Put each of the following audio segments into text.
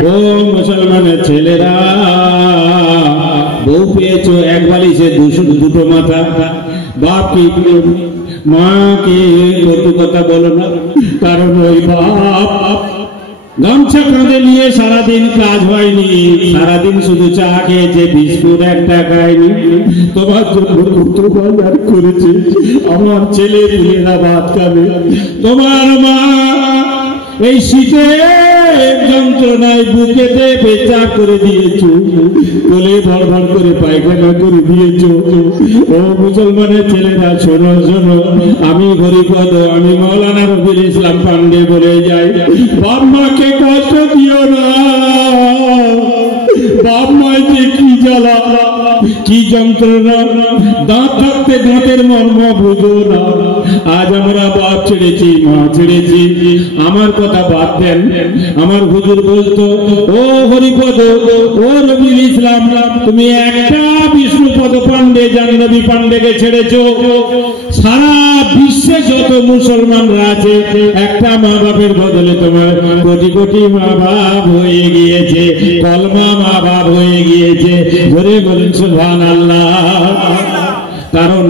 ও মুসলমানের ছেলেরা, বউ পেয়েছো এক বালিশে দুটো মাথা, বাপ কি মাকে কটু কথা বলো না, কারণ ওই বাপ গামছা কাঁধে নিয়ে সারাদিন কাজ হয়নি, সারাদিন শুধু চা খেয়েছে, বিস্কুট একটা খায়নি, তোমার জন্য কত বাজার করেছে, আমার ছেলে পুলেরা ভাত খাবে, তোমার মা এই শীতে যন্ত্রণায় বুকেতে পেঁচাপ করে দিয়েছো, কোলে ভর ভর করে পায়খানা করে দিয়েছো। ও মুসলমানের ছেলেরা শোনো শোনো, আমি হরিপদ, আমি মৌলানা রফিকুল ইসলাম পান্ডে বলে যাই, বাপ মাকে কষ্ট দিও না, বাপ মায় যে কি জ্বালা কি যন্ত্রণা, দাঁত থাকতে দাঁতের মর্ম বুঝো না। আজ আমরা বাপ ছেড়েছি, মা ছেড়েছি, আমার কথা বাদ দেন। আমার হুজুর বলতো, ও হরিপদ, ও রফিকুল ইসলাম, তুমি একটা বিষ্ণুপদ পান্ডে জাহ্নবী পান্ডেকে ছেড়েছো, সারা বিশ্বে যত মুসলমানরা আছে একটা মা বাপের বদলে তোমার কোটি কোটি মা বাপ হয়ে গিয়েছে, কলমা মা বাপ হয়ে গিয়েছে। ধরে বলেন সুবহানাল্লাহ। কারণ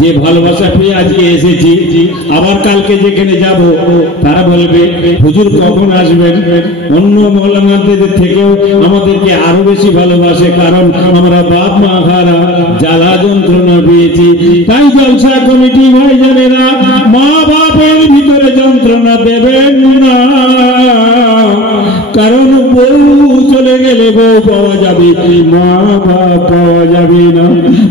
যে ভালোবাসা পেয়ে আজকে এসেছি, আবার কালকে যেখানে যাব তারা বলবে হুজুর কখন আসবেন। অন্য মৌলানাদের থেকেও আমাদেরকে আরো বেশি ভালোবাসে, কারণ আমরা বাপ মা হারা জ্বালা যন্ত্রণা পেয়েছি। তাই জলসা কমিটি ভাইজানেরা, মা বাপের ভিতরে যন্ত্রণা দেবেন না, কারণ বউ চলে গেলে বউ পাওয়া যাবে, মা বাপ পাওয়া যাবে না।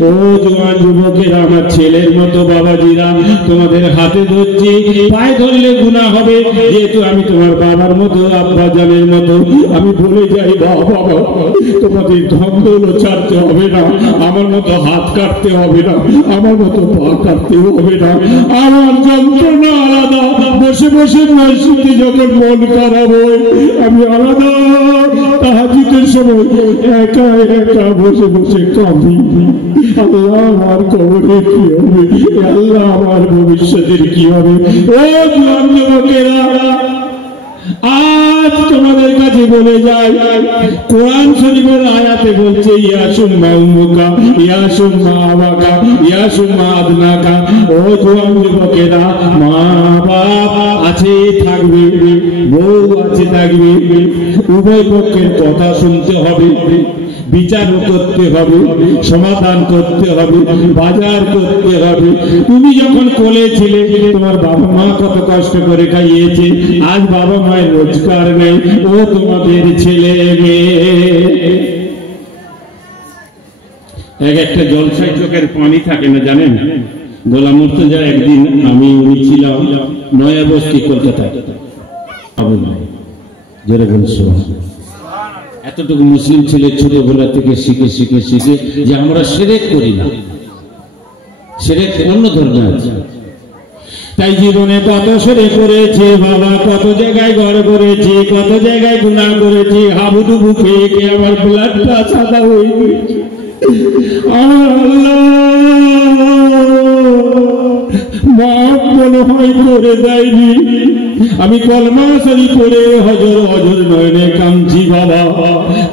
ও জোয়ান যুবকেরা, আমার ছেলের মতো বাবাজিরা, তোমাদের হাতে ধরছি, পায়ে ধরলে গুনাহ হবে, যেহেতু আমি তোমার বাবার মতো আব্বা জানের মতো। আমি বলে যাই, বাবা তোমাদের ধন দৌলত ছাড়তে হবে না, আমার মতো হাত কাটতে হবে না, আমার মতো পা কাটতে হবে না, আমার যন্ত্রণা আলাদা। বসে বসে মসজিদে যখন মন খারাপ হয়, আমি আলাদা তাহাজ্জুদের সময় একা একা বসে বসে কাঁদি, আল্লাহ আমার কবরে কি হবে, আল্লাহ আমার ভবিষ্যতের কি হবে। ও জোয়ান যুবকেরা, আজ তোমাদের কাছে বলে যায়, কোরআন শরীফের আয়াতে বলছে, ইয়া সুম্মা উম্মুকা, ইয়া সুম্মা আবাকা, ইয়া সুম্মা আদনাকা। ও জোয়ান যুবকেরা, মা বাপ আছে থাকবে, বউ আছে থাকবে, উভয় পক্ষের কথা শুনতে হবে, বিচার করতে হবে, সমাধান করতে হবে, বাজার করতে হবে। তুমি যখন কোলে ছিলে, তোমার বাবা মা কত কষ্ট করে খাইয়েছে, আজ বাবা মায়ের রোজগার নেই, ও তোমাদের ছেলে মেয়ে। এক একটা জলসায় চোখের পানি থাকে না, জানেন? গোলাম মুর্তজা একদিন, আমি উনি ছিলাম নয়া বস্তি কলকাতায়, জোরে বলছো, এতটুকু মুসলিম ছেলে ছোটবেলা থেকে শিখে শিখে শিখে যে আমরা শিরক করি না, শিরক অন্য ধর্মে আছে। তাই জীবনে কত শিরক করেছে বাবা, কত জায়গায় ঘর করেছি, কত জায়গায় গুনাহ করেছি, হাবুডুবু খেয়ে খেয়ে আমার ব্লাডটা সাদা হয়ে গেছে। আমার আল্লাহ মাফ মনে হয় করে দেয়নি। আমি কলমা শরীফ পড়ে হজর হজর নয়নে কাঁদছি বাবা,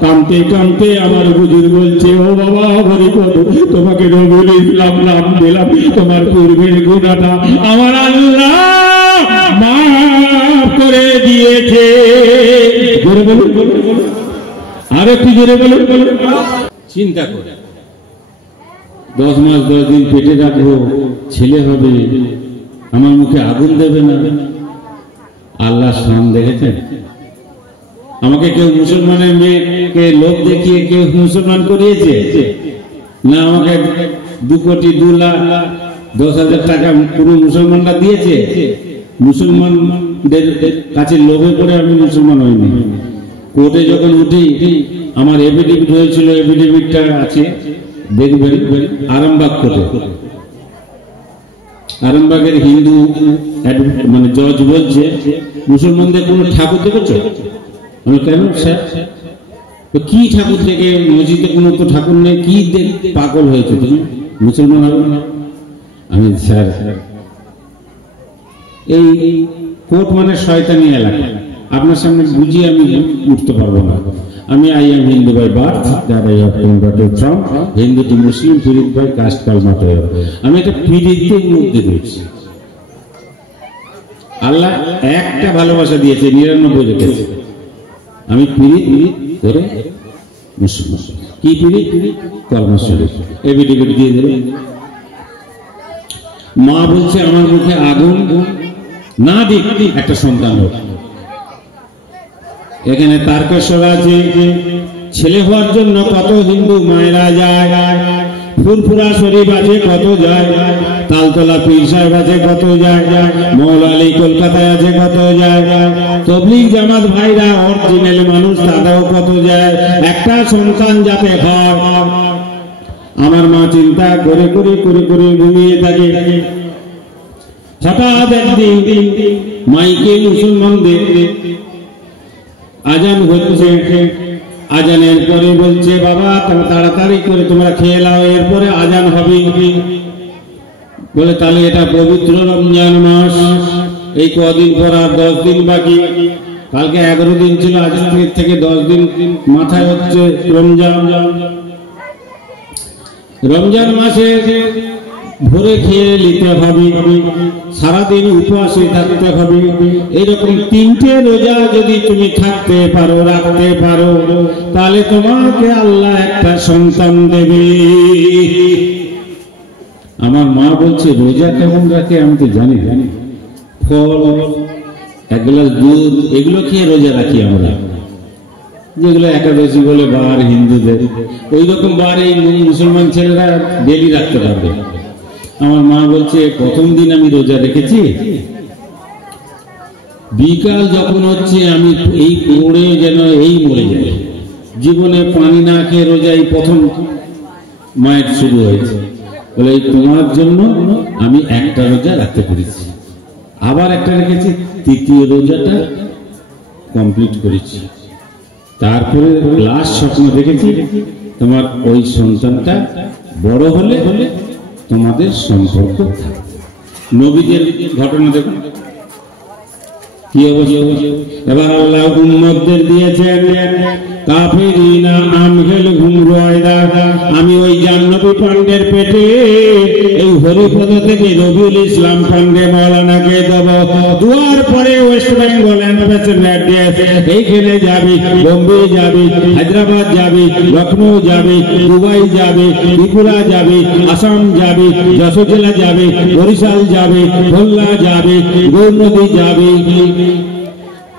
কাঁদতে কাঁদতে আমার হুজুর বলছে, ও বাবা হরিপদ, তোমাকে রবিউল ইসলাম নাম দিলাম, তোমার পূর্বের গুনাহটা আমার আল্লাহ মাফ করে দিয়েছে। জোরে বলুন, আর একটু জোরে বলুন। চিন্তা করে 10 মাস 10 দিন পেটে রাখবো, ছেলে হবে, আমার মুখে আগুন দেবে না। আল্লাহ সাম দেখেছেন? আমাকে কেউ মুসলমানের মেয়েকে লোভ দেখিয়ে কেউ মুসলমান করিয়েছে না? আমাকে 2 কোটি 2 লাখ 10,000 টাকা পুরো মুসলমানরা দিয়েছে? মুসলমানদের কাছে লোভে পড়ে আমি মুসলমান হইনি। কোর্টে যখন উঠি, আমার এফিডেভিট হয়েছিল, এফিডেভিটটা আছে, দেখবেন, আরামবাগ কোর্টে। আরামবাগের হিন্দু মানে জজ বলছে, মুসলমানদের কোন ঠাকুর দেখেছো? আমি কেন স্যার? কি ঠাকুর থেকে? মসজিদে কোনো তো ঠাকুর নেই, কি পাগল হয়েছে তুমি, মুসলমান হবে না? আমি স্যার, এই কোর্ট মানে শয়তানি এলাকা, আপনার সামনে বুঝিয়ে আমি উঠতে পারবো না। আমি I am Hindu by birth, that I have converted from Hindu to Muslim, পিরিত বাই কাস্ট কালমা তৈরি। আমি একটা পিরিতের মধ্যে রয়েছি। আল্লাহ একটা ভালোবাসা দিয়েছে, 99 রেখেছে। আমি পিরিত করে মুসলিম। কি পিরিত? কলমা শরীফ এফিডেভিট দিয়ে দেবে। মা বলছে আমার মুখে আগুন না দিক একটা সন্তান হোক। এখানে তারকেশ্বর আছে, ছেলে হওয়ার জন্য কত হিন্দু মায়েরা যায়, ফুরফুরা শরীফ আছে কত যায়, তালতলা পীর সাহেব আছে কত যায়, মৌলালী কলকাতায় আছে কত যায়, তবলিগ জামাত ভাইরা অরিজিনাল মানুষ তারাও কত যায়। একটা সন্তান যাতে হয়। আমার মা চিন্তা করে করে করে করে ঘুমিয়ে থাকে। হঠাৎ একদিন মাইকে মুসলমানদের আজান হচ্ছে। আজানের পরে বলছে বাবা তাড়াতাড়ি করে তোমরা খেয়ে নাও, এরপরে আজান হবে। বলে তাহলে এটা পবিত্র রমজান মাস, এই কদিন পর আর 10 দিন বাকি। কালকে 11 দিন ছিল, আজ থেকে 10 দিন মাথায় হচ্ছে রমজান। রমজান মাসে ভোরে খেয়ে নিতে হবে, সারাদিন উপবাসে থাকতে হবে। এরকম 3টে রোজা যদি তুমি থাকতে পারো, রাখতে পারো, তাহলে তোমাকে আল্লাহ একটা সন্তান দেবে। আমার মা বলছে রোজা কেমন রাখে আমি তো জানি, ফল, 1 গ্লাস দুধ, এগুলো খেয়ে রোজা রাখি আমরা। যেগুলো একাদশী বলে বার হিন্দুদের, ওই রকম বার এই মুসলমান ছেলেরা ডেলি রাখতে পারবে। আমার মা বলছে প্রথম দিন আমি রোজা রেখেছি, বিকাল যখন হচ্ছে আমি এই পড়ে যেন এই মরে যাই। জীবনে পানি না খেয়ে রোজা এই প্রথম মায়ের শুরু হয়েছে। বলে তোমার জন্য আমি একটা রোজা রাখতে পেরেছি, আবার একটা রেখেছি, 3য় রোজাটা কমপ্লিট করেছি। তারপরে লাস্ট স্বপ্ন দেখেছি তোমার ওই সন্তানটা বড় হলে তোমাদের সম্পর্ক। নবীদের ঘটনা দেখুন কি অবস্থা। এবার আল্লাহ উম্মতদের দিয়েছেন কাফিরিনা আমহেলহুম রুয়াইদা। আমি ওই জান্নবী পান্ডের পেটে এই হরিপদ থেকে রবিউল ইসলাম পান্ডে মাওলানাকে দেব। দুয়ার পরে ওয়েস্ট বেঙ্গল এইখানে যাবি, বোম্বে যাবি, হায়দ্রাবাদ যাবি, লখনৌ যাবি, দুবাই যাবি, ত্রিপুরা যাবি, আসাম যাবি, যশোর জেলা যাবি, বরিশাল যাবি, খুলনা যাবি, গৌরনদী যাবি।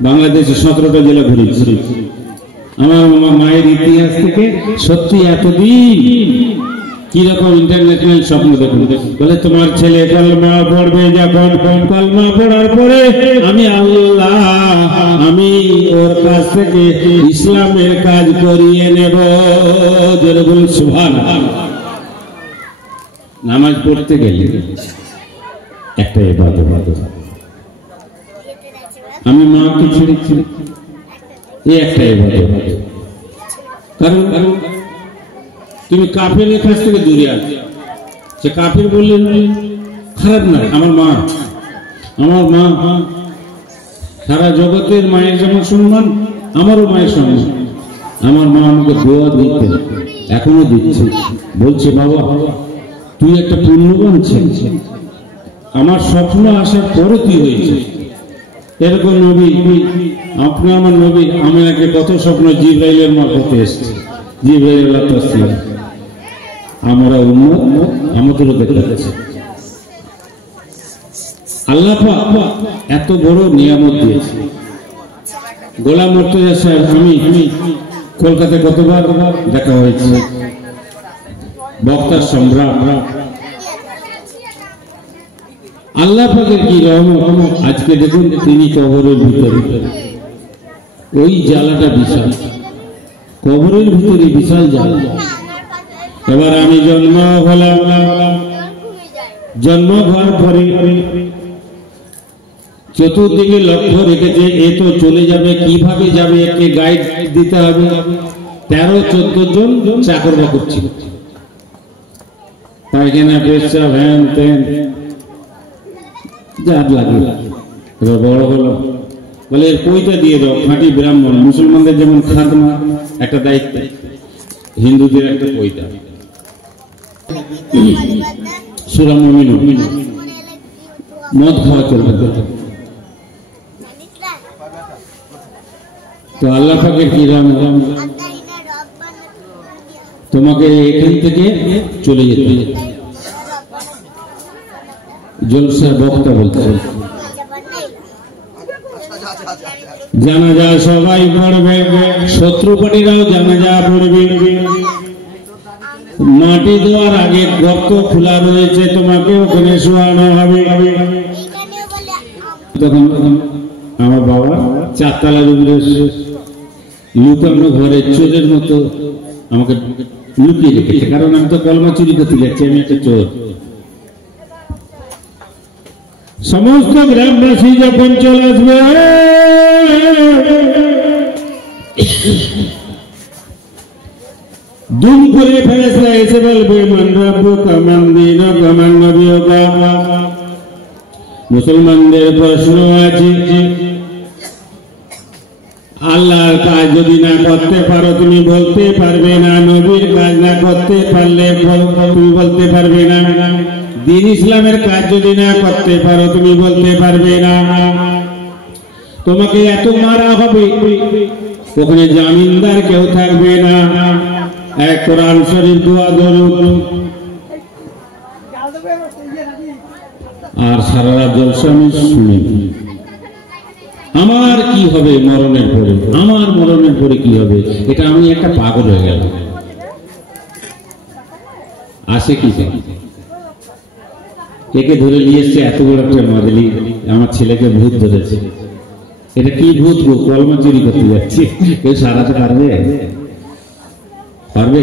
বাংলাদেশে 17টা জেলা ঘুরেছি। আমার মায়ের ইতিহাস থেকে সত্যি এতদিন কিরকম ইন্টারন্যাশনাল স্বপ্ন দেখুন। বলে তোমার ছেলে কলমা পড়বে, যখন কলমা পড়ার পরে আমি আল্লাহ আমি ওর কাছ থেকে ইসলামের কাজ করিয়ে নেব। যেরকম সুবহানাল্লাহ। নামাজ পড়তে গেলে একটা ইবাদত। আমি মাকে ছেড়েছি, এই একটা ইবাদত। কারণ তুমি কাফেরের কাছ থেকে দূরে আছো। সে কাফের বললেন খারাপ নয়, আমার মা সারা জগতের মায়ের যেমন সম্মান, আমারও মায়ের সম্মান। আমার মা আমাকে দোয়া দিতেন, এখনো দিচ্ছে। বলছে বাবা তুই একটা পুণ্যবান ছেলে, আমার স্বপ্ন আসার পরে তুই হয়েছে এরকম নবী। আপনি আমার নবী আমাকে কত স্বপ্ন জিবরাইলের মারফতে এসেছে। জিবরাইল আসসালাম আমরা উম্মত, আমাদেরও দেখাচ্ছে। আল্লাহ পাক এত বড় নিয়ামত দিয়েছে। গোলাম মুর্তজা সাহেব আমি কলকাতায় কতবার দেখা হয়েছে, বক্তার সম্রাট। আল্লাহ পাকের কি রহমত। আজকে দেখুন তিনি কবরের ভিতরে, ওই জ্বালাটা বিশাল, কবরের ভিতরে বিশাল জ্বালা। এবার আমি জন্ম হলাম, জন্ম হওয়ার পরে চতুর্দিকে লক্ষ্য রেখেছে এ তো চলে যাবে, কিভাবে যাবে একে গাইড দিতে হবে। 13-14 জন চাকর বাকর ছিল, পায়খানা পেশাব হ্যান ত্যান যার লাগে। এবার বড় হলো, বলে এর পইটা দিয়ে দাও, খাঁটি ব্রাহ্মণ। মুসলমানদের যেমন খাতনা একটা দায়িত্ব, হিন্দুদের একটা পইটা। সূরা মুমিনুন। মদ খাওয়া চলবে তো আল্লাহ পাকের কি রহমত, তোমাকে এখান থেকে চলে যেতে হবে। জলসার বক্তা বলতে জানাজা সবাই পড়বে, শত্রুপাটিরাও জানাজা পড়বে। মাটি দেওয়ার আগে গর্ত খোলা রয়েছে, তোমাকে ওখানে শোয়ানো হবে। তখন আমার বাবা চারতলার উপরে লুকানো ঘরে চোরের মতো আমাকে লুকিয়ে রেখেছে, কারণ আমি তো কলমা চুরি করতে যাচ্ছি, আমি একটা চোর। সমস্ত গ্রামবাসী যখন চলে আসবে, দুম করে ফেরেশতা এসে বলবে মান রাব্বুকা মান দীনুকা মান নবিয়ুকা। মুসলমানদের প্রশ্ন আছে, আল্লাহর কাজ যদি না করতে পারো তুমি বলতে পারবে না, নবীর কাজ না করতে পারলে তুমি বলতে পারবে না, দ্বীন ইসলামের কাজ যদি না করতে পারো তুমি বলতে পারবে না। তোমাকে এত মারা হবে, ওখানে জামিনদার কেউ থাকবে না। এক কোরআন শরীফ দোয়া দরুদ আর সারা রাত জলসা আমি শুনি। আমার কি হবে মরণের পরে, আমার মরণের পরে কি হবে, এটা আমি একটা পাগল হয়ে গেল। আসে কি একে ধরে নিয়ে এসছে, এত বড় একটা মাদলি, আমার ছেলেকে ভূত ধরেছে। এটা কি ভূত গো, কলমা চুরি করতে যাচ্ছি, কেউ সারাতে পারবে? পারবে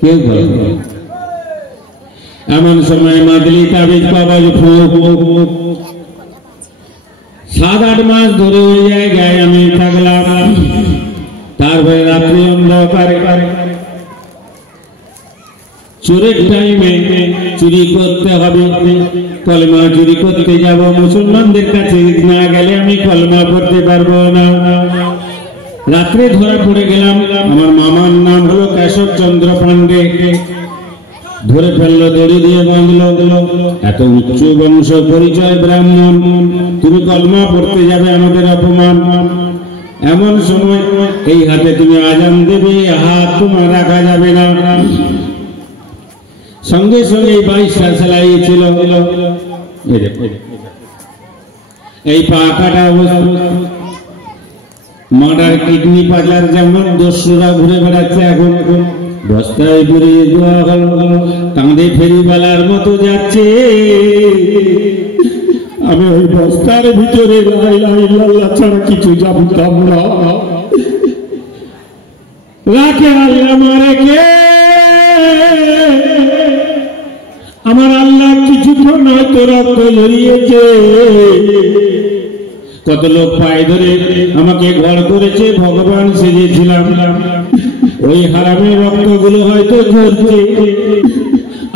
কেউ পারবে? এমন সময় মাদলি তাবিজ পাওয়া 7-8 মাস ধরে ওই জায়গায় আমি থাকলাম। তারপরে রাত্রি অন্ধকারে চোরের টাইমে চুরি করতে হবে, কলমা চুরি করতে যাব। মুসলমানদের কাছে না গেলে আমি কলমা পড়তে পারবো না। রাত্রে ধরা পড়ে গেলাম। আমার মামার নাম হলো কেশব চন্দ্র পান্ডে। ধরে ফেললো, দড়ি দিয়ে বাঁধলো। এত উচ্চ বংশ পরিচয় ব্রাহ্মণ, তুমি কলমা পড়তে যাবে, আমাদের অপমান। এমন সময় এই হাতে তুমি আজান দেবে, হাত তোমার রাখা যাবে না। সঙ্গে সঙ্গে 22টা সেলাই ছিল, এই পা কাটা অবস্থা। মার্ডার কিডনি পাচার যেমন দস্যুরা ঘুরে বেড়াচ্ছে, এখন বস্তায় ঘুরে দেওয়া হলো, কাঁধে ফেরিওয়ালার মতো যাচ্ছে। আমি ওই বস্তার ভিতরে লা ইলাহা ইল্লাল্লাহ ছাড়া কিছু জানতাম না। রাখে আল্লাহ মারে কে, আমার আল্লাহ কিছুক্ষণ হয়তো রক্ত ঝরিয়েছে। কত লোক পায়ে ধরে আমাকে ঘর করেছে, ভগবান সেজেছিলাম। ওই হারামের রক্তগুলো হয়তো ঝরছে।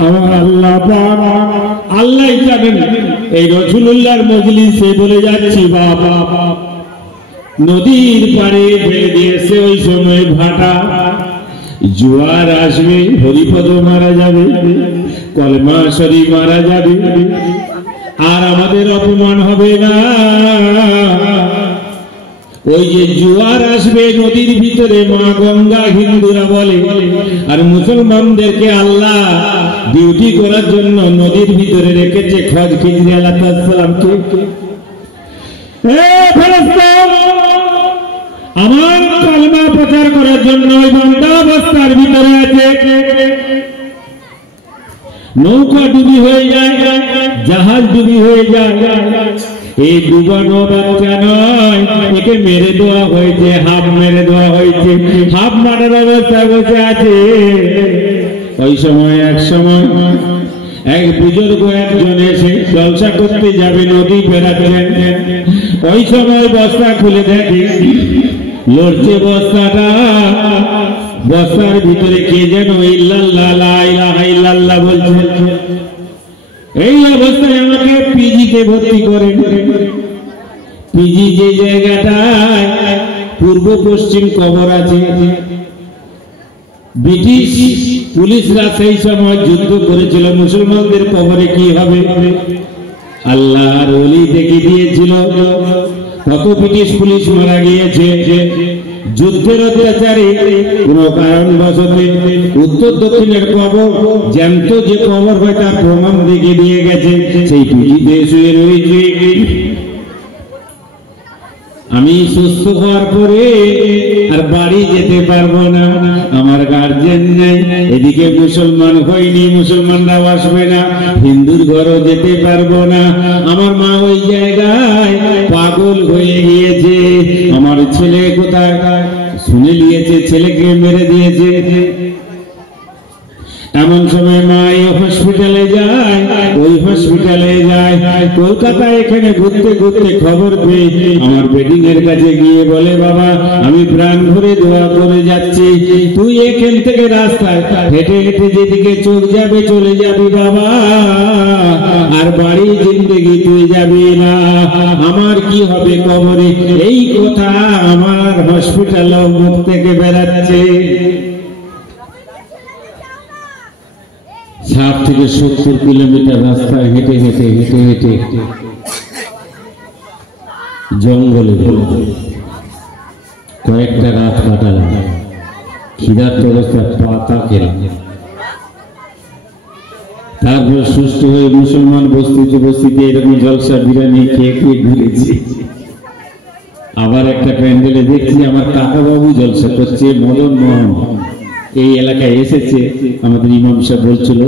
আমার আল্লাহ আল্লাহ জানেন। এই রাসূলুল্লাহর মজলিসে বলে যাচ্ছি, বাবা নদীর পাড়ে ফেলে দিয়েছে ওই সময় ভাটা। জোয়ার আসবে, হরিপদ মারা যাবে, কলমা শরীফ মারা যাবে, আর আমাদের অপমান হবে না। ওই যে জোয়ার আসবে নদীর ভিতরে, মা গঙ্গা হিন্দুরা বলে, আর মুসলমানদেরকে আল্লাহ ডিউটি করার জন্য নদীর ভিতরে রেখেছে খজ খিজরি আলাইহিস সালামকে। আমার কলমা প্রচার করার জন্য ওই বান্দা অবস্থার ভিতরে আছে। নৌকা ডুবি হয়ে যায়, জাহাজ ডুবি হয়ে যায়। এই ডুবানো বাচ্চা নয়, একে মেরে দেওয়া হয়েছে, হাফ মেরে দেওয়া হয়েছে, হাফ মারার অবস্থায় বসে আছে। ওই সময় এক সময় এক বুজুর্গ একজন এসে জলসা করতে যাবে, নদী বেড়াচ্ছেন। ওই সময় বস্তা খুলে দেখে লড়ছে বস্তাটা। বস্তার ভিতরে কে যেন ইল্লাল্লাহ লা ইলাহা ইল্লাল্লাহ বলছে। এই অবস্থায় আমাকে পিজিতে ভর্তি করেন। পিজি যে জায়গাটায় পূর্ব পশ্চিম কবর আছে, ব্রিটিশ পুলিশরা সেই সময় যুদ্ধ করেছিল মুসলমানদের কবরে কি হবে। আল্লাহর ওলি দেখে দিয়েছিল কত ব্রিটিশ পুলিশ মারা গিয়েছে যুদ্ধের অত্যাচারে, কোন কারণবশতে। উত্তর দক্ষিণের কবর জ্যান্ত যে কবর হয় তার প্রমাণ দেখে দিয়ে গেছে। সেই পিজিতে শুয়ে রয়েছে। আমি সুস্থ হওয়ার পরে আর বাড়ি যেতে পারবো না, আমার গার্জেন নেই, এদিকে মুসলমান হয়নি, মুসলমানরাও আসবে না, হিন্দুর ঘরও যেতে পারবো না। আমার মা ওই জায়গায় পাগল হয়ে গিয়েছে। আমার ছেলে কোথায় শুনে নিয়েছে, ছেলেকে মেরে দিয়েছে। এমন সময় মা এই হসপিটালে যায়, ওই হসপিটালে যায়, কলকাতায় এখানে ঘুরতে ঘুরতে খবর পেয়ে আমার বেডিং এর কাছে গিয়ে বলে, বাবা আমি প্রাণ ভরে দোয়া করে যাচ্ছি, তুই এখান থেকে রাস্তায় হেঁটে হেঁটে যেদিকে চোখ যাবে চলে যাবি বাবা, আর বাড়ি জিন্দেগি তুই যাবি না, আমার কি হবে কবরে। এই কথা আমার হসপিটাল মুখ থেকে বেরাচ্ছে। 60 থেকে 70 কিলোমিটার রাস্তায় হেঁটে হেঁটে হেঁটে হেঁটে জঙ্গলে কয়েকটা রাত কাটালাম। খিদার্ত অবস্থায় পাতা খেলাম। তারপর সুস্থ হয়ে মুসলমান বস্তিতে বস্তিতে এরকম জলসা বিরিয়ানি খেয়ে খেয়ে ঘুরেছি। আবার একটা প্যান্ডেলে দেখছি আমার কাকা বাবু জলসা করছে, মদন মোহন এই এলাকায় এসেছে। আমাদের ইমাম সাহেব বলছিল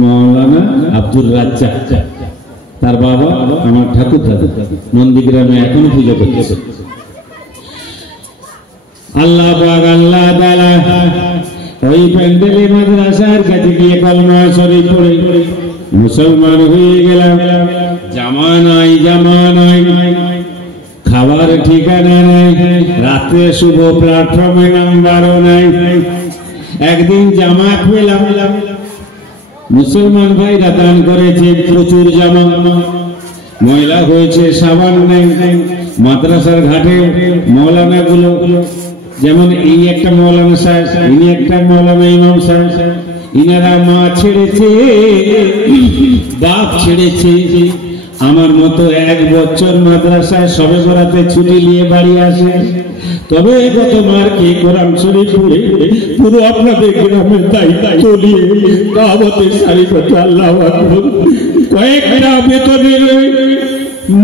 মৌলানা আব্দুর রাজ্জাক, তার বাবা আমার ঠাকুর দাদা নন্দীগ্রামে এখনো পুজো করতেছে। আল্লাহ পাক আল্লাহ তাআলা ওই প্যান্ডেলে মাদ্রাসার কাছে গিয়ে কলমা শরীফ পড়ে মুসলমান হয়ে গেলাম। জামা নাই, জামা নাই, খাবার ঠিকানা নাই, রাত্রে শুভ প্ল্যাটফর্মে নাম্বারও নাই। একদিন জামা পেলাম, মুসলমান ভাইরা দান করেছে প্রচুর জামা, ময়লা হয়েছে, সাবান নেই। মাদ্রাসার ঘাটে মৌলানা গুলো, যেমন এই একটা মৌলানা সাহেব, ইনি একটা মৌলানা ইমাম সাহেব, ইনারা মা ছেড়েছে, বাপ ছেড়েছে। আমার মতো 1 বছর মাদ্রাসায় সবে বরাতে ছুটি নিয়ে বাড়ি আসে। তবে গত মার্কে কোরআন শরীফ পড়ে পুরো আপনাদের গ্রামের দায়িত্ব নিয়ে কাবাতে শরীফে আল্লাহু আকবার কয়েকটা বেতনের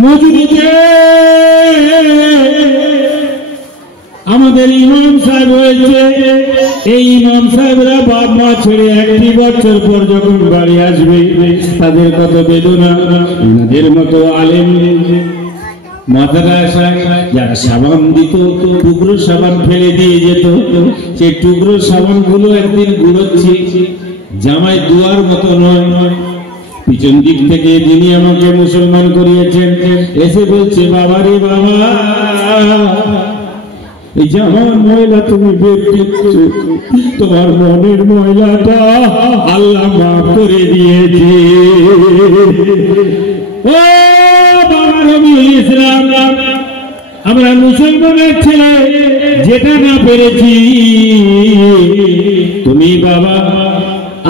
মজুরিতে আমাদের ইমাম সাহেব হয়েছে। এই ইমাম সাহেবরা বাপ মা ছেড়ে 1 বছর পর যখন বাড়ি আসবে তাদের কত বেদনা। এনাদের মতো আলেম মাদ্রাসায় যারা সাবান দিত, টুকরো সাবান ফেলে দিয়ে যেত, সেই টুকরো সাবান গুলো একদিন গুঁড়োচ্ছি, জামাই দুয়ার মতো নয়। পিছন দিক থেকে যিনি আমাকে মুসলমান করিয়েছেন এসে বলছে, বাবা রে বাবা, এই জামার ময়লা তুমি বের করছো, তোমার মনের ময়লাটা আল্লাহ মাফ করে দিয়েছে। ও বাবা রবিউল ইসলাম, আমরা মুসলমানের ছেলে যেটা না পেরেছি, তুমি বাবা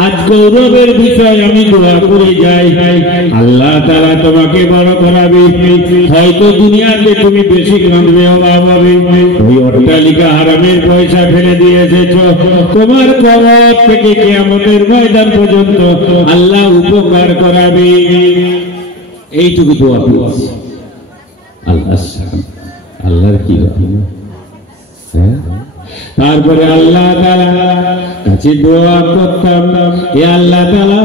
আজ গৌরবের বিষয় আমি দোয়া করে যাই, আল্লাহ তাআলা তোমাকে বড় করাবে। হয়তো দুনিয়াতে তুমি বেশি কাঁদবে, অভাব হবে, ওই অট্টালিকা হারামের পয়সা ফেলে দিয়ে এসেছো, তোমার কবর থেকে কিয়ামতের ময়দান পর্যন্ত আল্লাহ উপকার করাবে। এইটুকু দোয়া করেছি। আল্লাহর কি হ্যাঁ। তারপরে আল্লাহ তাআলা কাছে দোয়া করতাম, এ আল্লাহ তাআলা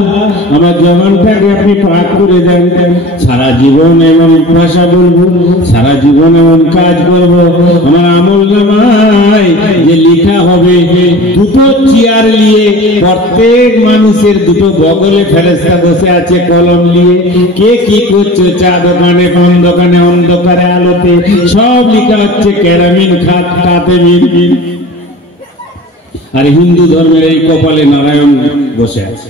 আমার জবানটাকে আপনি পাক করে দেন, সারা জীবন এমন ভাষা বলবো, সারা জীবন এমন কাজ করব, আমার আমলনামায় যে লেখা হবে, 2টো চেয়ার নিয়ে প্রত্যেক মানুষের 2টো বগলে ফেরেশতা বসে আছে কলম নিয়ে, কে কি করছে, চা দোকানে, পান দোকানে, অন্ধকারে আলোতে, সব লেখা হচ্ছে কেরামিন খাত কাতেমিন। আর হিন্দু ধর্মের এই কপালে নারায়ণ বসে আছে।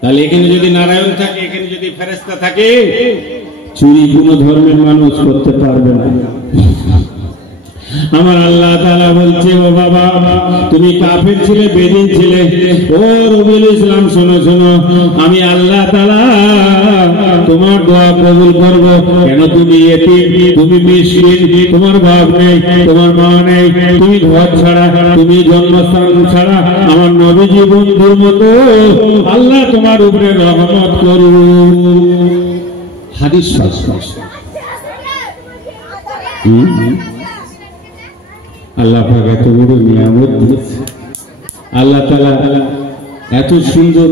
তাহলে এখানে যদি নারায়ণ থাকে, এখানে যদি ফেরেশতা থাকে, চুরি কোনো ধর্মের মানুষ করতে পারবে না। আমার আল্লাহ তাআলা বলছে, ও বাবা তুমি কাফের ছিলে, বেদিন ছিলে, ও রবিউল ইসলাম শোনো শোনো, আমি আল্লাহ তাআলা তোমার দোয়া কবুল করব। কেন? তুমি এতিম, তুমি মিসকিন, তোমার বাপ নেই, তোমার মা নেই, তুমি ঘর ছাড়া, তুমি জন্মস্থান ছাড়া, আমার নবীজি বন্ধুর মতো আল্লাহ তোমার উপরে রহমত করুন। হাদিস আল্লাহ পাক এত বড় নিয়ামত দিয়েছে। আল্লাহ তাআলা এত সুন্দর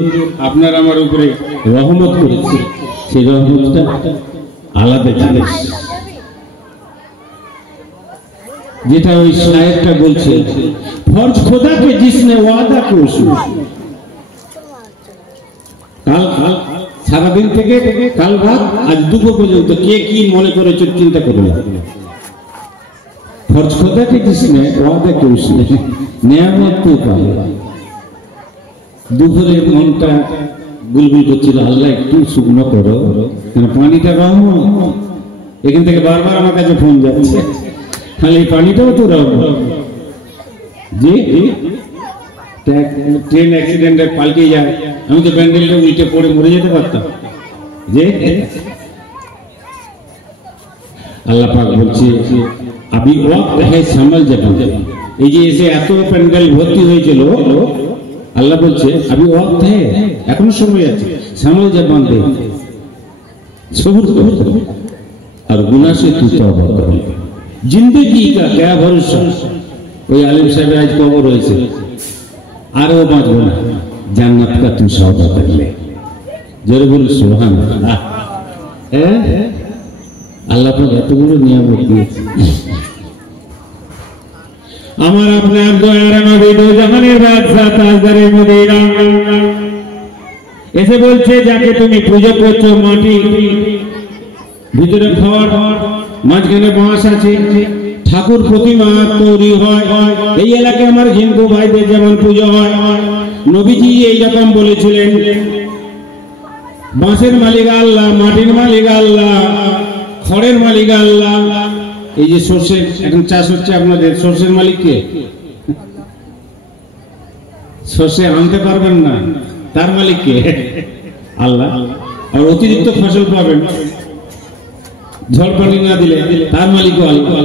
আপনার আমার উপরে রহমত করেছে, সেই রহমতটা আলাদা জিনিস। যেটা ওই শায়েরটা বলছে, ফরজ খোদাকে জিসনে ওয়াদা করছে, কাল সারাদিন থেকে কাল রাত আজ দুপুর পর্যন্ত কে কি মনে করেছে চিন্তা করে না। फर्ज खुदा के जिसने वादा के उसने नियामत तो पाए দুপুরে মনটা বুলবুল করছিল, আল্লাহ একটু শুকনো করো, মানে পানিটা রাও, এখান থেকে বারবার আমার কাছে ফোন যাচ্ছে, তাহলে এই পানিটাও তো রাও জি। ট্রেন অ্যাক্সিডেন্টে পাল্টে যায়, আমি তো প্যান্ডেলটা উল্টে পড়ে মরে যেতে পারতাম যে। আল্লাহ পাক বলছে अभी वक्त है समझ जब, এই যে এসে এত প্যান্ডেল ভর্তি হয়েছিল, আল্লাহ বলছে अभी वक्त है, এখনো সময় আছে, समझ जब বাঁধে সবুর করো আর গুনাহ से तू तौबा कर ले। जिंदगी का क्या भरोसा। ওই আলিম সাহেব আজ কবর হয়েছে, আর ও বাঁচবো না, জান্নাত का तू सौदा कर ले। জোরে বল সুবহানাল্লাহ। আল্লাহ পাক এত বড় নিয়ামত দিয়েছে। আমার আপনার দয়ার নবী দো জাহানের বাদশা তাজদারে মদিনা এসে বলছে, যাকে তুমি পূজা করছো মাটি, ভিতরে খড়, মাঝখানে বাঁশ আছে, ঠাকুর প্রতিমা তৈরি হয়, এই এলাকায় আমার হিন্দু ভাইদের যেমন পুজো হয়, নবীজি এইরকম বলেছিলেন, বাঁশের মালিক আল্লাহ, মাটির মালিক আল্লাহ, খড়ের মালিক আল্লাহ। এই যে সর্ষে এখন চাষ হচ্ছে আপনাদের, সর্ষের মালিক কে? সর্ষে আনতে পারবেন না, তার মালিক কে? আল্লাহ। আর অতিরিক্ত ফসল পাবেন ঝড় পানি না দিলে, তার মালিক আল্লাহ।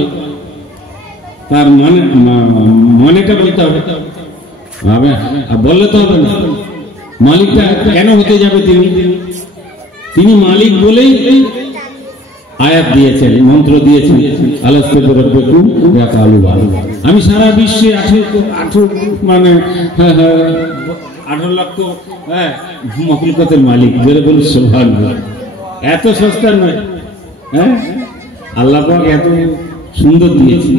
তার মানেটা বলতে হবে, বললে তো হবে না। মালিকটা কেন হতে যাবে? তিনি মালিক বলেই আয়াত দিয়েছেন, মন্ত্র দিয়েছেন, আমি সারা বিশ্বে 18 লক্ষ মখলুকাতের মালিক, যেটা বলি সুবহানাল্লাহ। এত সস্তা নয়, হ্যাঁ আল্লাহ পাক এত সুন্দর দিয়েছে।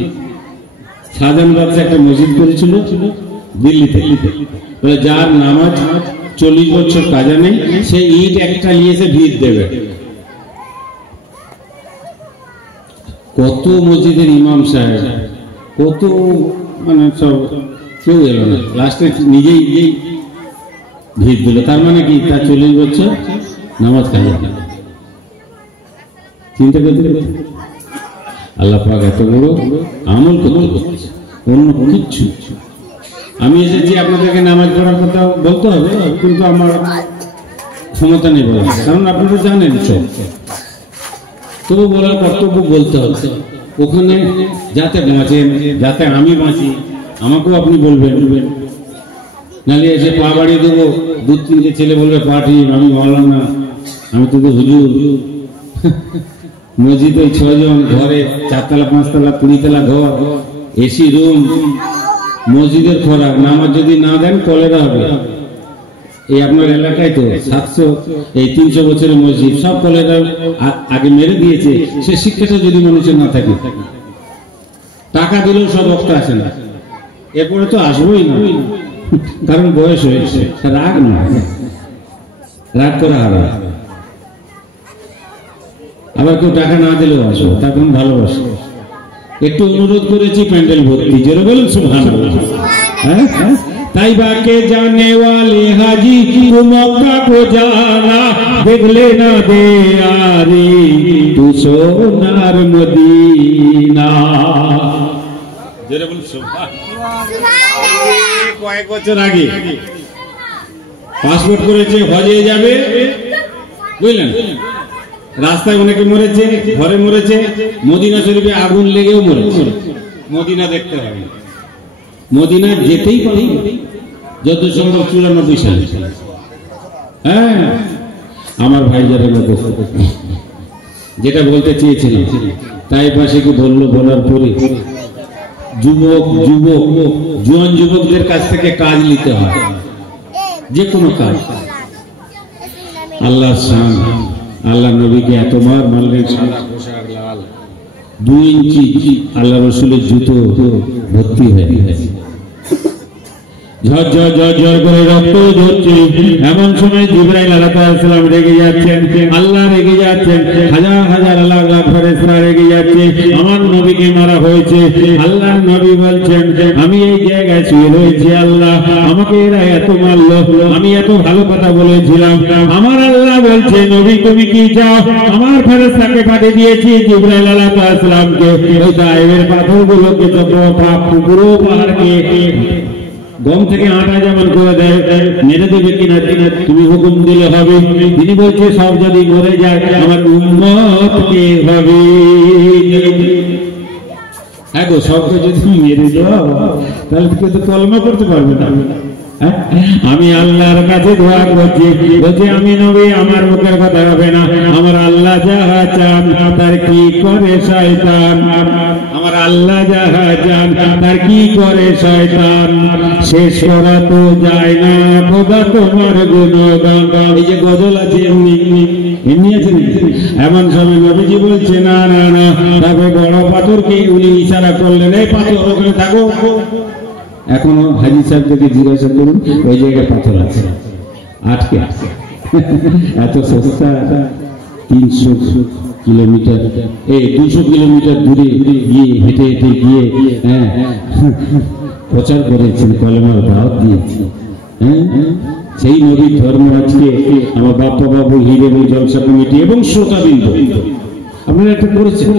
শাহজাহান বাদশা একটা মসজিদ করেছিল দিল্লিতে, যার নামাজ 40 বছর কাজা নেই, সে ইট একটা নিয়ে এসে ভিড় দেবে। কত মসজিদের ইমাম সাহেব, কত মানে সব কেউ এলো না, লাস্টে নিজেই ভিড় দিল। তার মানে কি? তার 40 বছর নামাজ কাজা না। চিন্তা করতে আল্লাহ পাক এত বড় আমল করতে, অন্য কিচ্ছু। আমি এসেছি আপনাদেরকে নামাজ পড়ার কথা বলতে হবে, কিন্তু আমার ক্ষমতা নেই বলার, কারণ আপনারা জানেন সব, তবু বলার কর্তব্য বলতে হবে। ওখানে যাতে বাঁচেন, যাতে আমি বাঁচি, আমাকেও আপনি বলবেন, নাহলে এসে পা বাড়িয়ে দেবো, 2-3টে ছেলে বলবে পাঠি, আমি মাওলানা, আমি তো হুজুর। মসজিদ ওই 6 জন, ঘরে 4 তলা 5 তলা 20 তলা ঘর, এসি রুম, মসজিদের খোরাক, নামাজ যদি না দেন কলেরা হবে। এই আপনার এলাকায় তো 700 এই 300 বছরের মসজিদ, সব কলেরা আগে মেরে দিয়েছে। সে শিক্ষাটা যদি মানুষের না থাকে, টাকা দিলেও সব বক্তা আসে না, এরপরে তো আসবোই না, কারণ বয়স হয়েছে। রাগ না, রাগ করা হবে। আবার কেউ টাকা না দিলেও আসবো, তার কোন ভালোবাসে। একটু অনুরোধ করেছি, প্যান্ডেল ভর্তি, জোরে বলুন সুবহানাল্লাহ। হ্যাঁ तैयबा के जाने वाले हाजी तू मक्का को जाना देख लेना दे यारी तू सोनार मदीना। কয়েক বছর আগে পাসপোর্ট করেছে, হজে যাবে, বুঝলেন, রাস্তায় অনেকে মরেছে, ঘরে মরেছে, মদিনা শরীফে আগুন লেগেও মরেছে। মদিনা দেখতে হবে, মদিনা যেতেই পারি যত সম্ভব 94 সালে। হ্যাঁ, আমার ভাই যারা যেটা বলতে চেয়েছিলাম, তাই পাশে কি ধরলো, বলার পরে জুয়ান যুবকদের কাছ থেকে কাজ নিতে হয়, যে কোনো কাজ। আল্লাহ শান, আল্লাহ নবীকে এতবার মানলেন, সাদা পোশাক, লাল 2 ইঞ্চি আল্লাহ রসুলের জুতো ভর্তি হয়ে গেছে, ঝরঝর ঝরঝর করে রক্ত ঝরছে। এমন সময় জিবরাইল আলাইহিস সালাম রেগে যাচ্ছেন, আল্লাহ রেগে যাচ্ছেন, হাজার হাজার লাখ লাখ ফেরেশতা রেগে যাচ্ছে, আমার নবীকে মারা হয়েছে। আল্লাহ নবী বলছেন, আমি এই জায়গায় শুয়ে রয়েছি, আল্লাহ আমাকে এরা এত মারলো, আমি এত ভালো কথা বলেছিলাম। আমার আল্লাহ বলছে, নবী তুমি কি চাও? আমার ফেরেশতাকে পাঠিয়ে দিয়েছি জিবরাইল আলাইহিস সালামকে, ওই তায়েফের পাথরগুলোকে পুরো পাহাড়কে গম থেকে আটা যেমন করে দেয় মেরে দেবে কিনা, তুমি হুকুম দিলে হবে। তিনি বলছে, সব যদি মরে যায় আমার উম্মত কে হবে? হ্যাঁ গো, সবকে যদি মেরে দেওয়া তাহলে কিন্তু কলমা করতে পারবে না। আমি আল্লাহর কাছে দোয়া করছি, বলছি আমি নবী, আমার মুখের কথা হবে না, আমার আল্লাহ যাহা চান তার কি করে শয়তান, আমার আল্লাহ যাহা চান তার কি করে শয়তান, শেষ করা তো যায় না খোদা তোমার গুণগান। এই যে গজল আছে এমনি আছে, এমন সময় নবীজি বলছে, না না না, তবে বড় পাথরকে উনি ইশারা করলেন, এই পাথর ওখানে থাকো। এখনো হাজি সাহেবকে জিজ্ঞাসা করুন, ওই জায়গায় পাথর আছে, আটকে আছে। এত সস্তা, 300 কিলোমিটার, 200 কিলোমিটার দূরে গিয়ে হেঁটে হেঁটে গিয়ে প্রচার করেছেন, কলেমার দাওয়াত দিয়েছেন। সেই নবীর ধর্ম আজকে আমার বাপ্পা বাবু, হিরেবল জলসা কমিটি এবং শ্রোতাবৃন্দ আপনারা একটা করেছেন।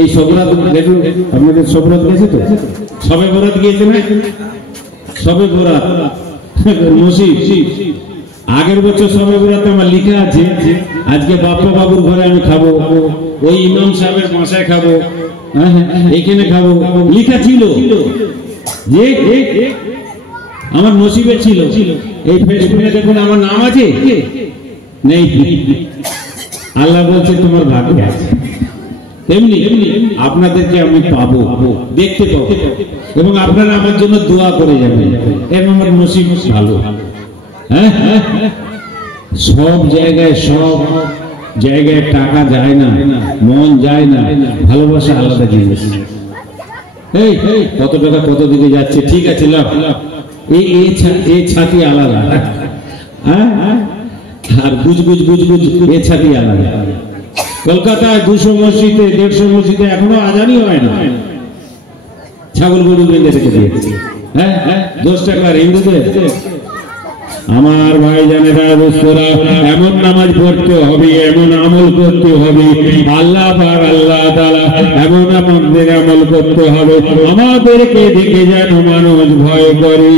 এই সবরাত দেখুন, আপনাদের সবরাত গেছে তো, সবে বরাত গিয়েছে না? সবে বরাত নসিব, আগের বছর সবে বরাতে আমার লিখা আছে, আজকে বাপ্পা বাবুর ঘরে আমি খাবো, ওই ইমাম সাহেবের বাসায় খাবো, এখানে খাবো, লিখা ছিল যে আমার নসিবে ছিল। এই ফেসবুকে দেখুন আমার নাম আছে নেই, আল্লাহ বলছে তোমার ভাগ্যে আছে। তেমনি আপনাদেরকে আমি পাবো, দেখতে পাবো, এবং আপনারা আমার জন্য দোয়া করে যাবেন, এবং আমার নসিব ভালো। হ্যাঁ, সব জায়গায় টাকা যায় না, মন যায় না, ভালোবাসা আলাদা জিনিস। এই কত টাকা কত দিকে যাচ্ছে, ঠিক আছে, লাভ এই ছাতি আলাদা, আর গুজগুজ এ ছাতি আলাদা। কলকাতায় 200 মসজিদে 150 মসজিদে এখনো আজানই হয় না, ছাগল গরু বেঁধে রেখে দিয়েছে। হ্যাঁ, 10 টাকার হিন্দুদের। আমার ভাই জানেরা, দোস্তরা, এমন নামাজ পড়তে হবে, এমন আমল করতে হবে, আল্লাহ তাআলা এমন আমাদের আমল করতে হবে আমাদেরকে দেখে যেন মানুষ ভয় করে।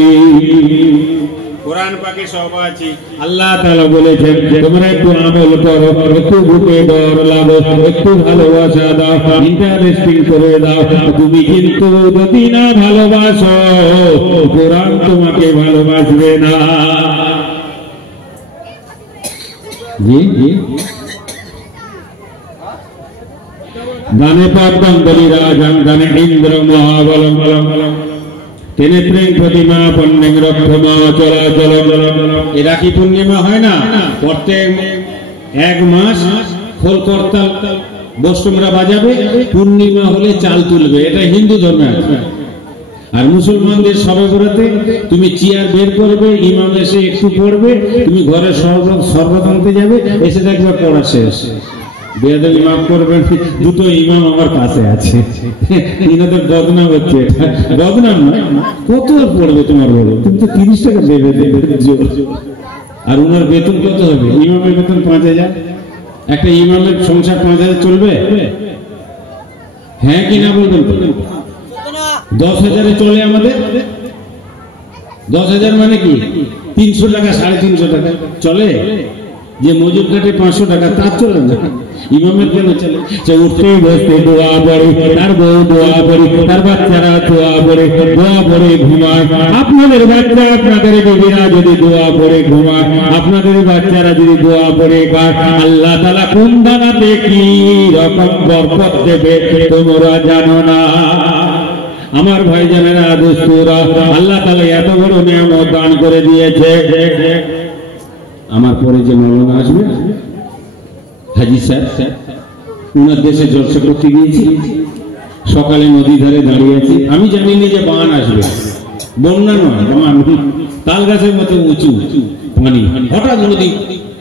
কোরআন পাকে সব আছে, আল্লাহ তাআলা বলেছেন তোমরা একটু আমল করো, একটু বুকে ডর লাগো, একটু ভালোবাসা দাও, ইন্টারেস্টিং করে দাও। তুমি কিন্তু যদি না ভালোবাসো, কোরআন তোমাকে ভালোবাসবে না। জি গানে পাবন বলিরাজং গানে ইন্দ্র মহাবলম তেনে প্রেম প্রতিমা পণ্যেং রক্ষমা চলাচল। এরা কি পূর্ণিমা হয় না? প্রত্যেক 1 মাস খোল করতাল বস্তমরা বাজাবে, পূর্ণিমা হলে চাল তুলবে, এটা হিন্দু ধর্মে আছে। আর মুসলমানদের সবে বরাতে তুমি চেয়ার বের করবে, ইমাম এসে একটু পড়বে, তুমি ঘরে শরবত আনতে যাবে, এসে দেখবে পড়া শেষ। বেয়াদবি মাফ করবেন, দুটো ইমাম আমার কাছে আছে, ইনাদের বদনাম হচ্ছে, বদনাম নয়, কত পড়বে তোমার বলো, তুমি তো 30 টাকা দেবে, আর ওনার বেতন কত হবে? ইমামের বেতন 5000, একটা ইমামের সংসার 5000 চলবে? হ্যাঁ কি না বলবেন? 10,000-এ চলে আমাদের? 10,000 মানে কি 300 টাকা, 350 টাকা চলে? যে মজুর কাটে 500 টাকা, তার চলে না, ইমামের কেন চলে? সে উঠতে বসতে দোয়া পড়ে, তার বউ দোয়া পড়ে, তার বাচ্চারা দোয়া পড়ে ঘুমায়। আপনাদের বাচ্চা, আপনাদের বেবিরা যদি দোয়া পড়ে ঘুমায়, আপনাদের বাচ্চারা যদি দোয়া পড়ে খায়, আল্লাহ তাআলা কোন দানাতে কি রকম বরকত দেবে তোমরা জানো না। আমার ভাইজানেরা, দোস্তরা, আল্লাহ তাআলা এত বড় নিয়ামত দান করে দিয়েছে। আমার পরে যে মৌলানা আসবে, হাজি স্যার, উনার দেশে জলসা করতে গিয়েছি, সকালে নদী ধারে দাঁড়িয়ে আছি, আমি জানিনি যে বান আসবে, বন্যা নয়, বান, তাল গাছের মতো উঁচু পানি, হঠাৎ নদী,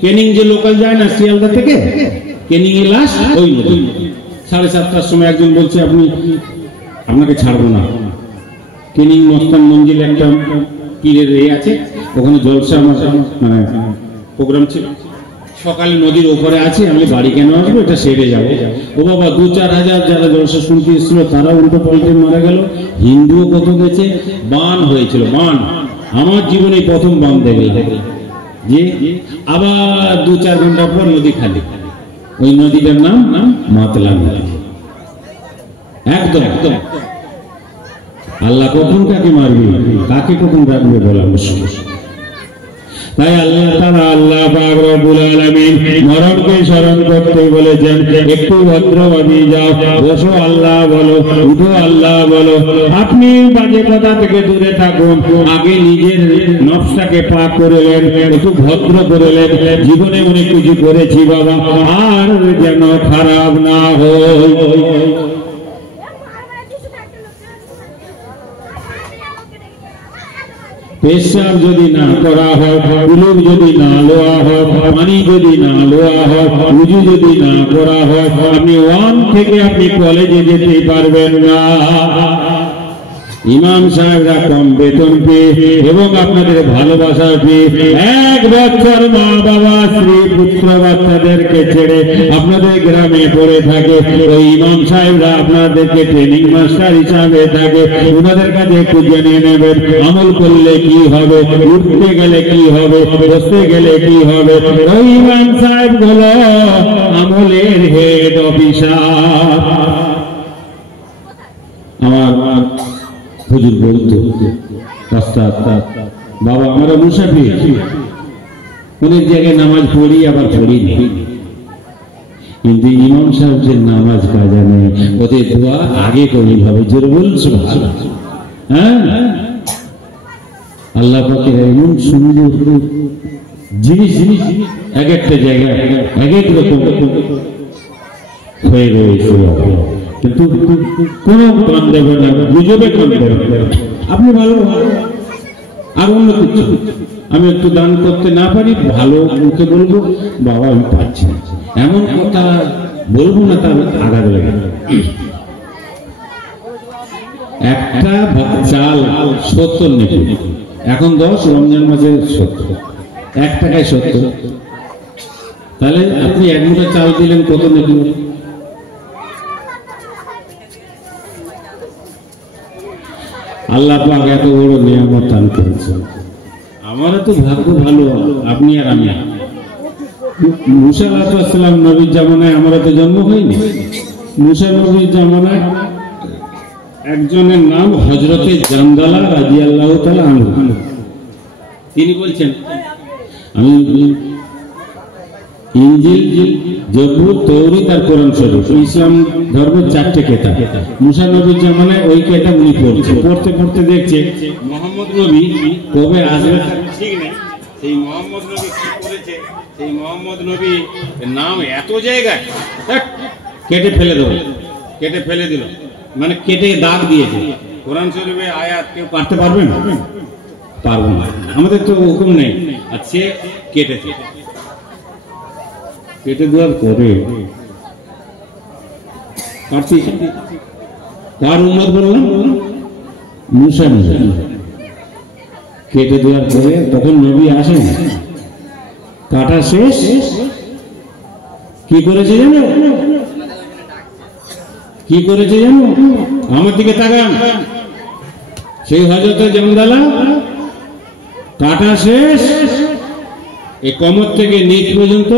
ক্যানিং যে লোকাল যায় না শিয়ালদা থেকে, ক্যানিং এ লাশ, ওই নদী। 7:30টার সময় একজন বলছে আপনাকে ছাড়বো না, ক্যানিং মস্তান মঞ্জিল একটা পীরের আছে, ওখানে জলসা আমার মানে প্রোগ্রাম ছিল, সকালে নদীর ওপরে আছে, আমি বাড়ি কেন আসবো, এটা সেরে যাবো। ও বাবা, 2-4 হাজার যারা জলসা শুনতে এসেছিল তারা উল্টো পাল্টে মারা গেল, হিন্দুও কত গেছে, বান হয়েছিল, বান, আমার জীবনে প্রথম বান দেখে যে, আবার 2-4 ঘন্টা পর নদী খালি, ওই নদীটার নাম মাতলা নদী। একদম আল্লাহ কখন কাকে মারবে, কাকে কখন রাখবে বলা মুশকিল। তাই আল্লাহ তাআলা, আল্লাহ পাক রব্বুল আলামিন মরণকে স্মরণ করতে বলেছেন, একটু ভদ্রভাবে যাও, বসো আল্লাহ বলো, উঠো আল্লাহ বলো। আপনি বাজে কথা থেকে দূরে থাকুন, আগে নিজের নফসটাকে পাক করে নেন, একটু ভদ্র করে নেন, জীবনে অনেক কিছু করেছি বাবা, আর যেন খারাপ না হয়। পেশাব যদি না করা হয়, কুলুপ যদি না লোয়া হয়, পানি যদি না লোয়া হয়, উজু যদি না করা হয়, আপনি 1 থেকে আপনি কলেজে যেতে পারবেন না। ইমাম সাহেবরা কম বেতন পেয়ে এবং আপনাদের ভালোবাসা পেয়ে 1 বছর মা বাবা স্ত্রী পুত্র বাচ্চাদেরকে ছেড়ে আপনাদের গ্রামে পড়ে থাকে, ওই ইমাম সাহেবরা আপনাদেরকে ট্রেনিং মাস্টার হিসাবে থাকে, ওনাদের কাছে একটু জেনে নেবেন, আমল করলে কি হবে, উঠতে গেলে কি হবে, বসতে গেলে কি হবে। ওই ইমাম সাহেব হলো আমলের হেড অফিসার। আমার হুজুর বলতো, বাবা আমরা মুসাফির, অনেক জায়গায় নামাজ পড়ি আবার পড়িনি, কিন্তু ইমাম সাহেবের নামাজ কাজা নেই, ওদের দোয়া আগে করি হবে, জোর বলছো। হ্যাঁ, আল্লাহ পাকের এমন সুন্দর জিনিস এক একটা জায়গায় এক এক রকম হয়ে রয়েছে, কিন্তু কোন কান দেবে না, গুজবে কান দেবে। আপনি ভালো আর অন্য কিছু, আমি একটু দান করতে না পারি, ভালো মুখে বলবো বাবা আমি পাচ্ছি না, এমন কথা বলবো না, তার আঘাত লাগে। একটা চাল 70 নেকি, এখন 10, রমজান মাসে 70, 1 টাকায় 70, তাহলে আপনি 1 মুঠো চাল দিলেন কত নেকি? আল্লাহ পাক এত বড় নিয়ামত দান করেছেন, আমারও তো ভাগ্য ভালো, আপনি আর আমি। মুসা আলাইহিস সালাম নবীর জামানায় আমরা তো জন্ম হয়নি, মুসা নবীর জামানায় একজনের নাম হযরতে জান্দালা রাদিয়াল্লাহু তাআলা আনহু, তিনি বলছেন আমি ইনজিল, জবুর, তৌরাত আর কোরআন শরীফ, ইসলাম ধর্মের 4টে কিতাব, মুসা নবীর জামানায় ওই কিতাব উনি পড়তে দেখছে মুহাম্মদ নবী কবে আসবে ঠিক নেই, সেই মুহাম্মদ নবী কি করেছে, সেই মুহাম্মদ নবী নাম এত জায়গায় কেটে ফেলে দিল, মানে কেটে দাগ দিয়েছে। কোরআন শরীফে আয়াত কেউ কাটতে পারবে না, পারবো না, আমাদের তো হুকুম নেই, আর সে কেটে দেওয়ার পরে কার্তিক কার উম্মত বললাম? মুসা নবী। কেটে দেওয়ার পরে তখন নবী আসেন, কাটা শেষ, কি করেছে জানো? কি করেছে জানো? আমার দিকে তাকান। সেই হযরত জামদালা কাটা শেষ, এই কমর থেকে নিচ পর্যন্ত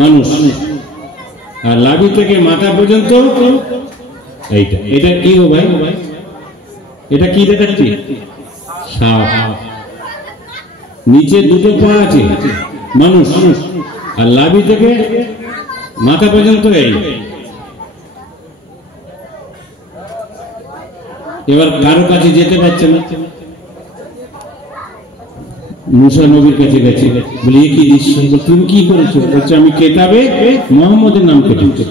মানুষ, আর লাভি থেকে মাথা পর্যন্ত এইটা। এটা কি গো ভাই? এটা কি দেখাচ্ছি? সাপ। নিচে দুটো পা আছে মানুষ, আর লাভি থেকে মাথা পর্যন্ত এই। এবার কারো কাছে যেতে পারছে না। মুসা নবীর কাছে গেছে, বলি কি দৃশ্য, তুমি কি করেছো? বলছে আমি কেতাবে মুহাম্মদের নাম কেটেছি।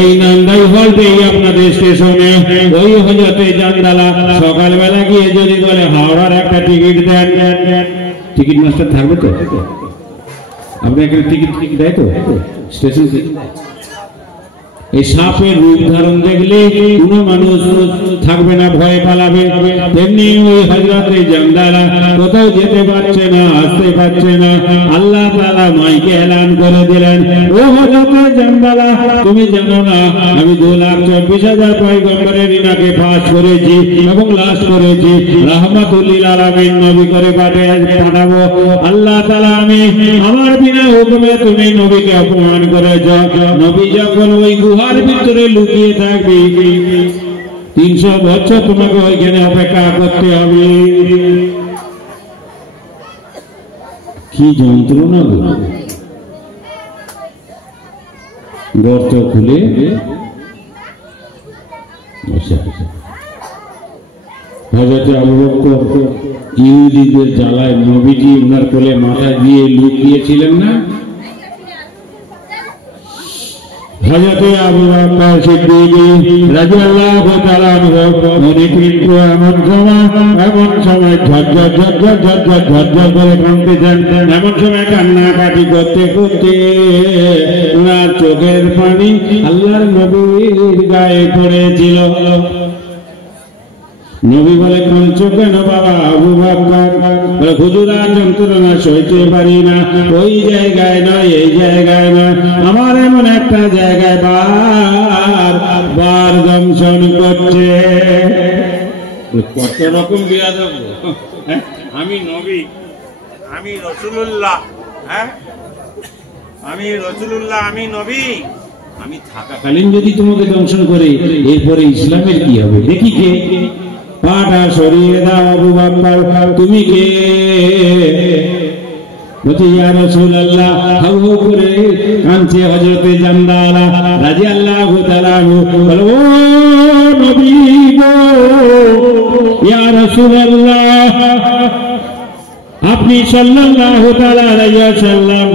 এই নান্দাই বলতে আপনাদের স্টেশনে ওই হযরতে জামদালা সকালবেলা গিয়ে যদি বলে হাওড়ার একটা টিকিট দেন, টিকিট মাস্টার থাকবে তো? আপনি একটা টিকিট দেয় তো স্টেশন থেকে? এই সাপের রূপ ধারণ দেখলে কোনো মানুষ থাকবে না, ভয়ে পালাবে। তেমনি ওই হযরতে জামদালা কোথাও যেতে পারছে না, আসতে পারছে না। আল্লাহ তাআলা মাইকে এলান করে দিলেন, ও হযরতে জামদালা, তুমি জানো না আমি 2,24,000 পয়গম্বরের ইনাকে পাস করেছি এবং লাশ করেছি, রাহমাতুল লিল আলামিন নবী করে পাঠাবো। আল্লাহ তাআলা আমি আমার বিনা হুকুমে তুমি নবীকে অপমান করেছো। নবী যখন ওই গুহার ভিতরে লুকিয়ে থাকবে 300 বছর তোমাকে ওইখানে অপেক্ষা করতে হবে। কি যন্ত্রণা গো! গর্ত খুলে হযরতে আবু বকর ইহুদিদের জ্বালায় নবীজি ওনার কোলে মাথা দিয়ে লুকিয়েছিলেন না? হযরতে আবু বকর সিদ্দিক রাদিয়াল্লাহু তাআলা আনহু উনি কিন্তু এমন সময় ঝরঝর করে কাঁদতেছেন, এমন সময় কান্নাকাটি করতে করতে ওনার চোখের পানি আল্লাহর নবীর গায়ে পড়েছিল। নবী বলে কাঁদছো কেন বাবা? আবু বকর বলে হুজুর আর যন্ত্রণা সইতে পারি না, ওই জায়গায় নয় এই জায়গায় নয়, আমার এমন একটা জায়গায় বার দংশন করছে। কত রকম বিয়াদব! আমি নবী, আমি রাসূলুল্লাহ, আমি রাসূলুল্লাহ, আমি নবী, আমি থাকাকালীন যদি তোমাকে দংশন করে এরপরে ইসলামের কি হবে? দেখি কে পাটা সরিয়ে দাও। আবু বকর তুমি কে? বলছে ইয়া রাসূলুল্লাহ। হাউ হাউ করে কাঁদছে হযরতে জামদালা রাদিয়াল্লাহু তাআলা আনহু। বলে ও নবী গো, ইয়া রাসূলুল্লাহ, আপনি সাল্লাল্লাহু তাআলা আলাইহি ওয়াসাল্লাম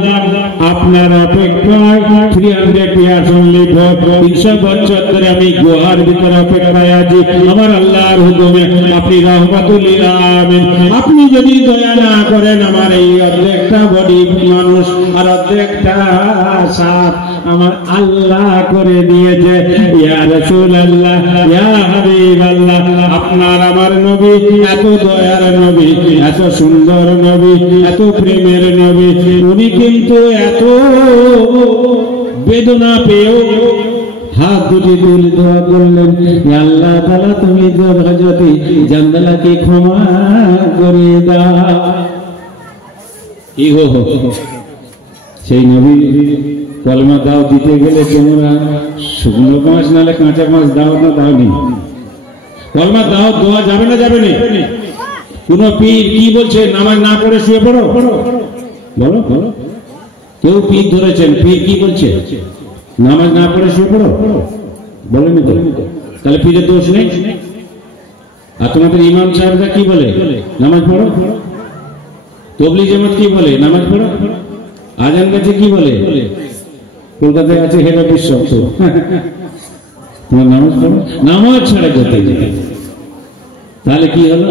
আপনার অপেক্ষায় 300 ইয়ার্স অনলি 300 বছর ধরে আমি গুহার ভিতরে অপেক্ষায় আছি আমার আল্লাহর হুকুমে। আপনি রাহমাতুল লিল আলামিন, আপনি যদি দয়া না করেন আমার এই অর্ধেকটা বডি মানুষ আর অর্ধেকটা সাপ আমার আল্লাহ করে দিয়েছে। ইয়া রাসূলুল্লাহ, ইয়া হাবিবাল্লাহ, আপনার আমার নবী এত দয়ার নবী, এত সুন্দর নবী, এত প্রেমের নবী, উনি কিন্তু এত বেদনা পেয়েও হাত দুটি তুলে দোয়া করলেন, আল্লাহ তাআলা তুমি হযরতে জামদালাকে ক্ষমা করে দাও। কি গো, সেই নবী কলমা দাও দিতে গেলে তোমরা শুকনো মাছ নালে কাঁচা মাছ দাও না দাওনি? কলমা দাও দোয়া যাবে না? যাবে না? কোন পীর কি বলছে? নামাজ না পড়ে শুয়ে পড়ো? বলো বলো। কেউ পীর ধরেছেন, পীর কি বলছে? নামাজ না পড়ে শুয়ে পড়ো? বলেনি তো? তাহলে পীরের দোষ নেই? আর তোমাদের ইমাম সাহেবরা কি বলে? নামাজ পড়ো। তবলিগ জামাত কি বলে? নামাজ পড়ো। আজান কাছে কি বলে? কলকাতায় আছে হেড অফিস সব, তো তোমার নামাজ পড়ো। নামাজ ছাড়া করতে যেতে, তাহলে কি হলো?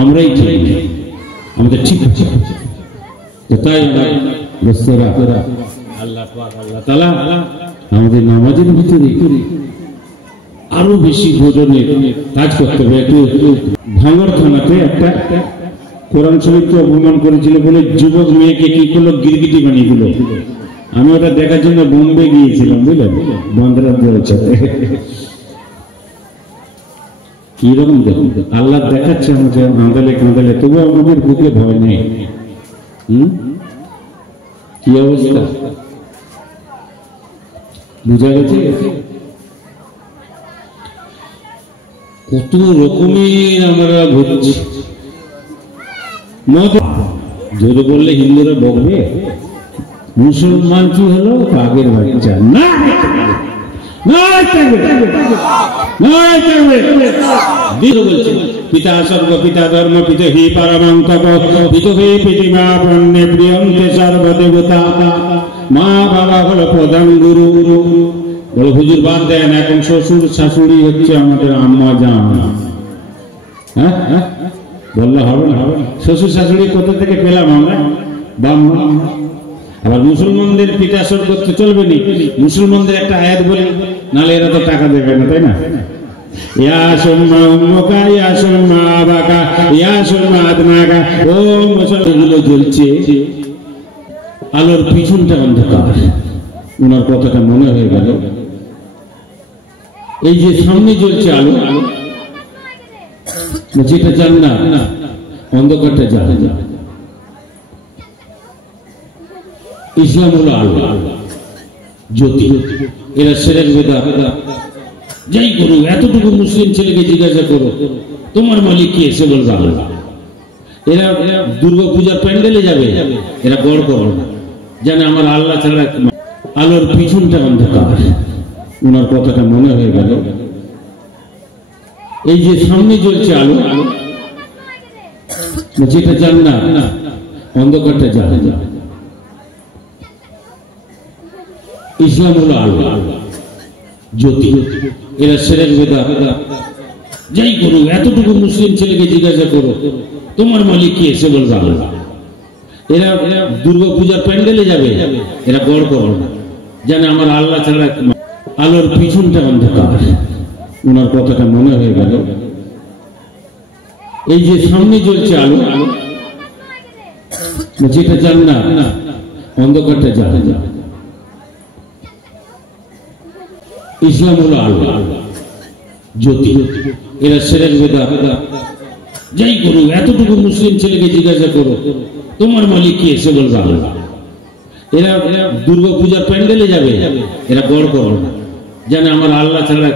আমরাই ঠিক, আমাদের ঠিক আছে। তাই দোস্তরা, আল্লাহ পাক আল্লাহ তাআলা আমাদের নামাজের ভিতরে আরো বেশি ভোজনের কাজ করতে হবে। একটু ভাঙড় থানাতে একটা কোরআন শরীফকে অপমান করেছিল বলে যুবক মেয়েকে কি করলো, গিরগিটি বানিয়ে দিল। আমি ওটা দেখার জন্য বোম্বে গিয়েছিলাম, বুঝলেন, বন্ধুরা সাথে। কিরকম দেখুন, আল্লাহ দেখাচ্ছে আমাকে কাঁদালে কাঁদালে, তবু আমাদের বুকে ভয় নেই। কি অবস্থা বুঝা গেছে? কত রকমের আমরা ঘুরছি। জোরে বললে হিন্দুরা বকবে, মুসলমান কি হলো, কাকের বাচ্চা। না পিতা স্বর্গ পিতা ধর্ম পিত হি পরমং তপ পিত হি পৃথিবী পণ্যে প্রিয়ন্তে সর্বদেবতা। মা বাবা হলো প্রধান গুরু। বলো হুজুর বাদ দেন, এখন শ্বশুর শাশুড়ি হচ্ছে আমাদের আম্মা জান। হ্যাঁ হ্যাঁ বললে হবে না, হবে। শ্বশুর শাশুড়ি কোথা থেকে পেলাম আমরা? ব্রাহ্মণ। আবার মুসলমানদের পিতা স্বর্গ তো চলবে নি, মুসলমানদের একটা আয়াত বলি, নাহলে এরা তো টাকা দেবে না, তাই না? ইয়া সুম্মা উম্মুকা ইয়া সুম্মা আবাকা ইয়া সুম্মা আদনাকা। ও মুসলমানগুলো জ্বলছে, আলোর পিছনটা অন্ধকার। ওনার কথাটা মনে হয়ে গেল। এই যে সামনে জ্বলছে আলো, যেটা জান্নাত, অন্ধকারটা জাহান্নাম। ইসলাম হলো আলো, জ্যোতি। এরা শিরক বিদআত যাই করো, এতটুকু মুসলিম ছেলেকে জিজ্ঞাসা করো তোমার মালিক কি, এসে বলবে আল্লাহ। এরা দুর্গা পূজার প্যান্ডেলে যাবে, এরা গড় করো না, জানে আমার আল্লাহ ছাড়া। আলোর পিছনটা অন্ধকার। ওনার কথাটা মনে হয়ে গেল। এই যে সামনে জ্বলছে আলো, যেটা জান্নাত, অন্ধকারটা জাহান্নাম। ইসলাম হলো আলো, জ্যোতি। এরা শিরক বিদআত যাই করো, এতটুকু মুসলিম ছেলেকে জিজ্ঞাসা করো তোমার মালিক কি, এসে বলবে আল্লাহ। এরা দুর্গা পূজার প্যান্ডেলে যাবে, এরা গড় করো না, জানে আমার আল্লাহ ছাড়া। আলোর পিছনটা অন্ধকার। ওনার কথাটা মনে হয়ে গেল। এই যে সামনে জ্বলছে আলো, যেটা জান্নাত, অন্ধকারটা জাহান্নাম। ইসলাম হলো আলো, জ্যোতি। এরা শিরক বিদআত যাই করো, এতটুকু মুসলিম ছেলেকে জিজ্ঞাসা করো তোমার মালিক কি, এসে বলবে আল্লাহ। এরা দুর্গা পূজার প্যান্ডেলে যাবে, এরা গড় করো না, জানে আমার আল্লাহ ছাড়া।